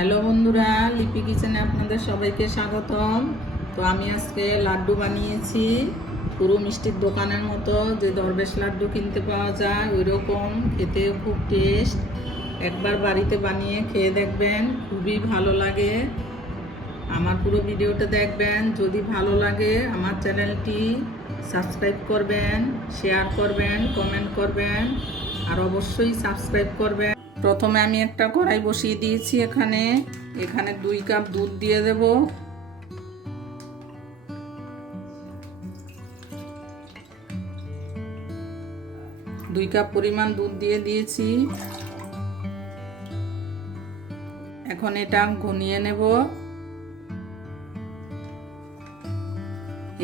Hello বন্ধুরা, লিপি কিচেনে আপনাদের সবাইকে স্বাগতম। তো আমি আজকে লাড্ডু বানিয়েছি, পুরো মিষ্টির দোকানের মতো। যে দরবেশ লাড্ডু কিনতে পাওয়া যায় ওই রকম খেতে খুব টেস্ট। একবার বাড়িতে বানিয়ে খেয়ে দেখবেন, খুবই ভালো লাগে। আমার পুরো ভিডিওটা দেখবেন। যদি ভালো লাগে, আমার চ্যানেলটি সাবস্ক্রাইব করবেন, শেয়ার করবেন, কমেন্ট করবেন, আর অবশ্যই সাবস্ক্রাইব করবেন। প্রথমে আমি একটা কড়াই বসিয়ে দিয়েছি এখানে। এখানে দুই কাপ দুধ দিয়ে দেব। দুই কাপ পরিমাণ দুধ দিয়ে দিয়েছি। এখন এটা ঘনিয়ে নেব।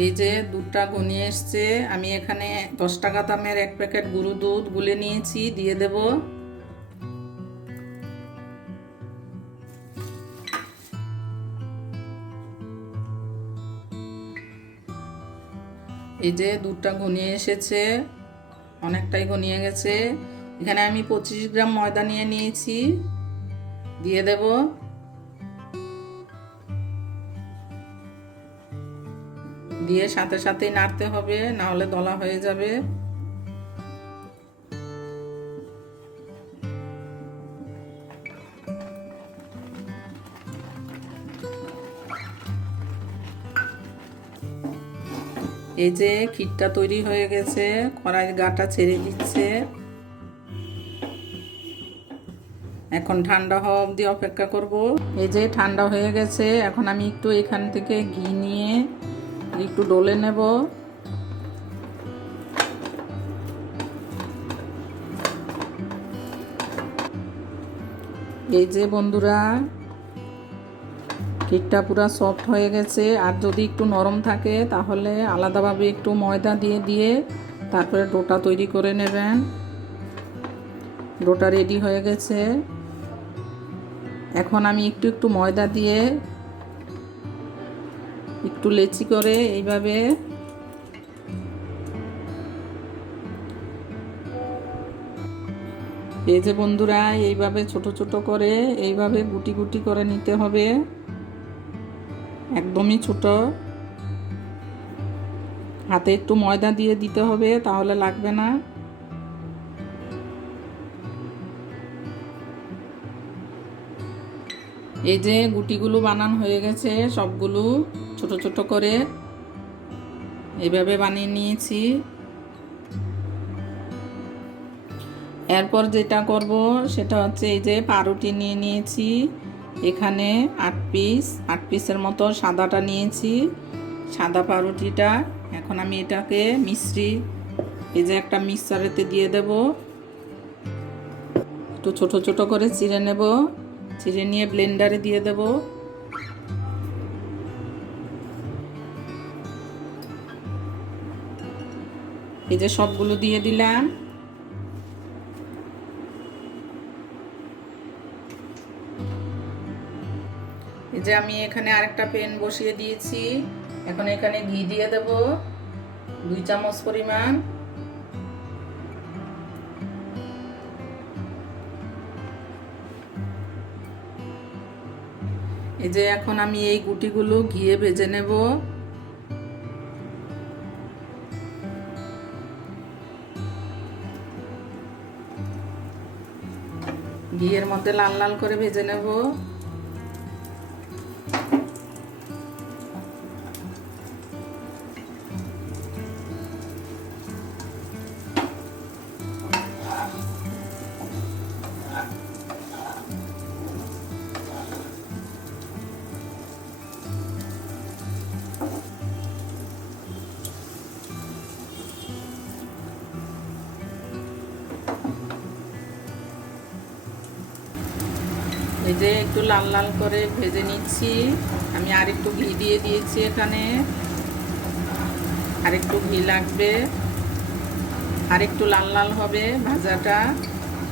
এই যে দুধটা ঘনিয়ে এসছে, আমি এখানে দশ টাকা দামের এক প্যাকেট গুঁড়ো দুধ গুলে নিয়েছি, দিয়ে দেব। এই যে দুধটা ঘনিয়ে এসেছে, অনেকটাই ঘনিয়ে গেছে। এখানে আমি পঁচিশ গ্রাম ময়দা নিয়ে নিয়েছি, দিয়ে দেব। দিয়ে সাথে সাথেই নাড়তে হবে না হলে দলা হয়ে যাবে। এই যে ক্ষীরটা তৈরি হয়ে গেছে, কড়াইয়ের গাটা ছেড়ে দিচ্ছে। এখন ঠান্ডা হওয়া অবধি অপেক্ষা করব। এই যে ঠান্ডা হয়ে গেছে, এখন আমি একটু এখান থেকে ঘি নিয়ে একটু ডলে নেব। এই যে বন্ধুরা কেকটা পুরো সফট হয়ে গেছে। আর যদি একটু নরম থাকে, তাহলে আলাদাভাবে একটু ময়দা দিয়ে দিয়ে তারপরে ডোটা তৈরি করে নেবেন। ডোটা রেডি হয়ে গেছে। এখন আমি একটু একটু ময়দা দিয়ে একটু লেচি করে এইভাবে এই যে বন্ধুরা, এইভাবে ছোট ছোট করে এইভাবে গুটি গুটি করে নিতে হবে। একদমই ছোট। হাতে একটু ময়দা দিয়ে দিতে হবে, তাহলে লাগবে না। এই যে গুটিগুলো বানান হয়ে গেছে, সবগুলো ছোট ছোট করে এইভাবে বানিয়ে নিয়েছি। এরপর যেটা করব, সেটা হচ্ছে এই যে পাউরুটি নিয়ে নিয়েছি। এখানে আট পিস, আট পিসের মতো সাদাটা নিয়েছি, সাদা পাউরুটিটা। এখন আমি এটাকে মিশ্রি, এই যে একটা মিক্সারেতে দিয়ে দেব। একটু ছোট ছোট করে চিড়ে নেব, চিড়ে নিয়ে ব্লেন্ডারে দিয়ে দেব। এই যে সবগুলো দিয়ে দিলাম। যে আমি এখানে আরেকটা পেন বসিয়ে দিয়েছি। এখন এখানে ঘি দিয়ে দেব। দুই চামচ পরিমাণ। এই যে এখন আমি এই গুটিগুলো ঘিয়ে ভেজে নেব। ঘিয়ের মধ্যে লাল লাল করে ভেজে নেব। এই যে একটু লাল লাল করে ভেজে নিচ্ছি। আমি আর একটু ঘি দিয়ে দিয়েছি এখানে। আর একটু ঘি লাগবে। আর একটু লাল লাল হবে ভাজাটা।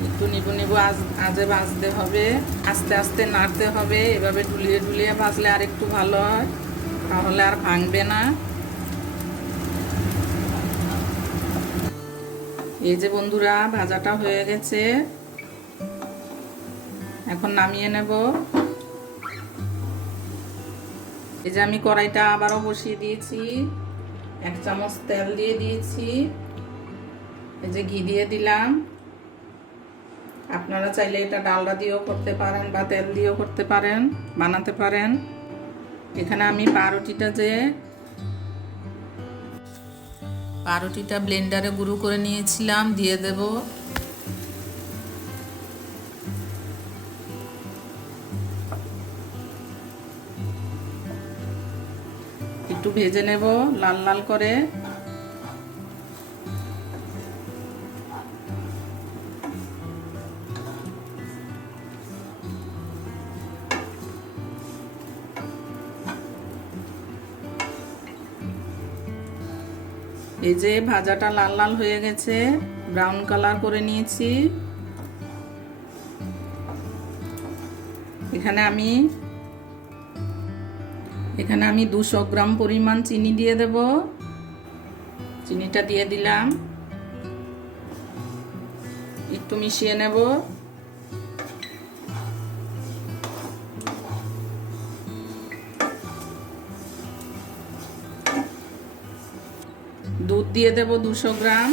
একটু নিবু নিবু আজ, আজে ভাজতে হবে। আস্তে আস্তে নাড়তে হবে। এভাবে ঢুলিয়ে ঢুলিয়ে ভাজলে আর একটু ভালো হয়। তাহলে আর ভাঙবে না। এই যে বন্ধুরা, ভাজাটা হয়ে গেছে। এখন নামিয়ে নেব। এই যে আমি কড়াইটা আবারও বসিয়ে দিয়েছি। এক চামচ তেল দিয়ে দিয়েছি। এই যে ঘি দিয়ে দিলাম। আপনারা চাইলে এটা ডালডা দিয়েও করতে পারেন বা তেল দিয়েও করতে পারেন, বানাতে পারেন। এখানে আমি পাউরুটিটা যে পাউরুটিটা ব্লেন্ডারে গুঁড়ো করে নিয়েছিলাম, দিয়ে দেব। একটু ভেজে নেব লাল লাল করে। এই যে ভাজাটা লাল লাল হয়ে গেছে ব্রাউন কালার করে নিয়েছি। এখানে আমি এখানে আমি দুশো গ্রাম পরিমাণ চিনি দিয়ে দেব। চিনিটা দিয়ে দিলাম। একটু মিশিয়ে নেব। দুধ দিয়ে দেব দুশো গ্রাম।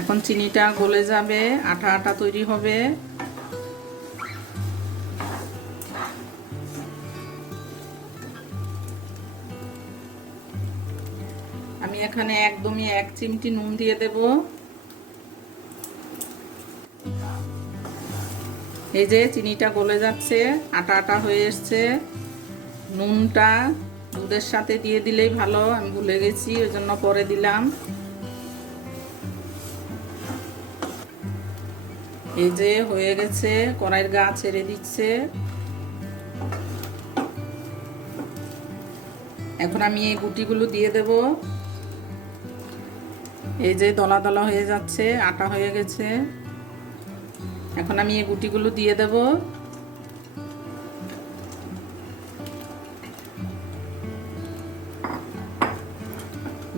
এখন চিনিটা গলে যাবে, আটা আটা তৈরি হবে। আমি এখানে একদমই এক চিমটি নুন দিয়ে দেব। এই যে চিনিটা গলে যাচ্ছে, আটা আটা হয়ে এসছে। নুনটা দুধের সাথে দিয়ে দিলেই ভালো, আমি ভুলে গেছি, ওই জন্য পরে দিলাম। এই যে হয়ে গেছে, কড়াইয়ের গা ছেড়ে দিচ্ছে। এখন আমি এই গুটিগুলো দিয়ে দেব। এই যে দলা দলা হয়ে যাচ্ছে, আটা হয়ে গেছে। এখন আমি এই গুটিগুলো দিয়ে দেব।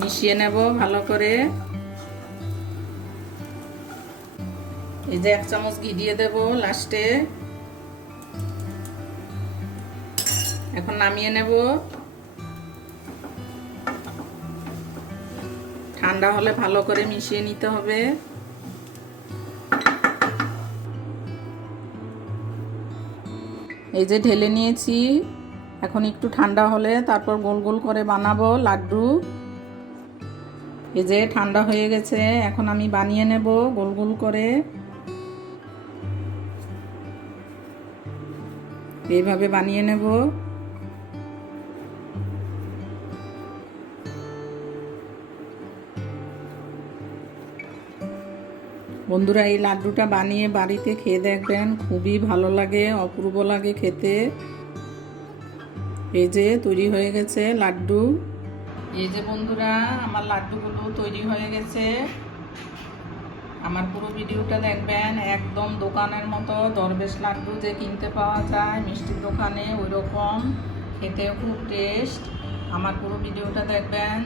মিশিয়ে নেব ভালো করে। এই যে এক চামচ ঘি দিয়ে দেব লাস্টে। এখন নামিয়ে নেব। ঠান্ডা হলে ভালো করে মিশিয়ে নিতে হবে। এই যে ঢেলে নিয়েছি। এখন একটু ঠান্ডা হলে তারপর গোল গোল করে বানাবো লাড্ডু। এই যে ঠান্ডা হয়ে গেছে, এখন আমি বানিয়ে নেব গোল গোল করে। এইভাবে বানিয়ে নেব। বন্ধুরা, এই লাড্ডুটা বানিয়ে বাড়িতে খেয়ে দেখবেন, খুবই ভালো লাগে, অপূর্ব লাগে খেতে। এই যে তৈরি হয়ে গেছে লাড্ডু। এই যে বন্ধুরা, আমার লাড্ডুগুলো তৈরি হয়ে গেছে। আমার পুরো ভিডিওটা দেখবেন, একদম দোকানের মতো দরবেশ লাড্ডু যে কিনতে পাওয়া যায়, মিষ্টির দোকানে ওই রকম খেতেও খুব টেস্ট আমার পুরো ভিডিওটা দেখবেন।